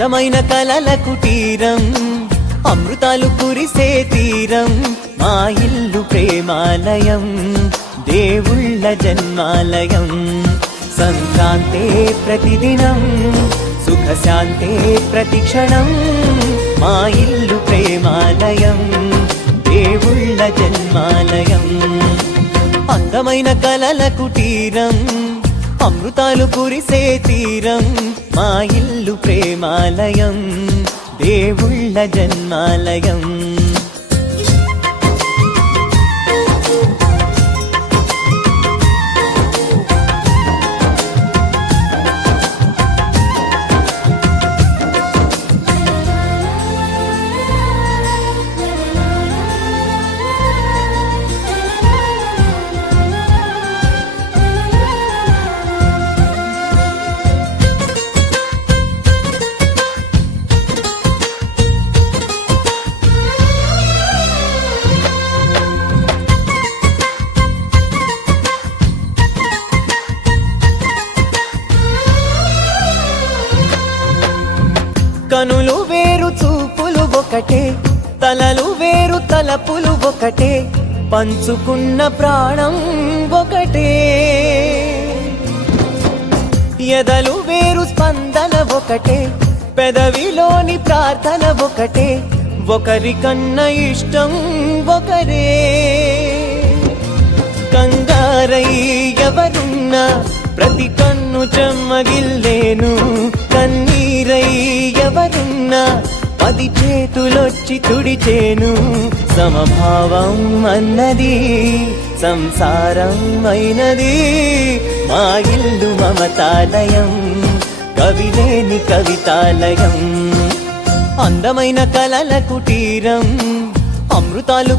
అందమైన కలల కుటీరం, అమృతాలు కురిసే తీరం, మా ఇల్లు ప్రేమాలయం, దేవుళ్ళ జన్మాలయం. సంక్రాంతే ప్రతిదినం, సుఖశాంతే ప్రతిక్షణం, మా ఇల్లు ప్రేమాలయం, దేవుళ్ళ జన్మాలయం. అందమైన కలల కుటీరం, అమృతాలు కురిసే తీరం, మా ఇల్లు ప్రేమాలయం, దేవుళ్ళ జన్మాలయం. కనులు వేరు చూపులు ఒకటే, తలలు వేరు తలపులు ఒకటే, పంచుకున్న ప్రాణం ఒకటే. ఎదలు వేరు స్పందన ఒకటే, పెదవిలోని ప్రార్థన ఒకటే, ఒకరికన్నా ఇష్టం ఒకరే. కంగారై ఎవరున్నా ప్రతి కన్ను చెమ్మగిల్లేను, కన్నీరై ఎవరున్నా 10 చేతులొచ్చి తుడిచేను. సమభావం అన్నది సంసారం అయినది, మా ఇల్లు మమతాలయం, కవిలేని కవితాలయం. అందమైన కలల కుటీరం, అమృతాలు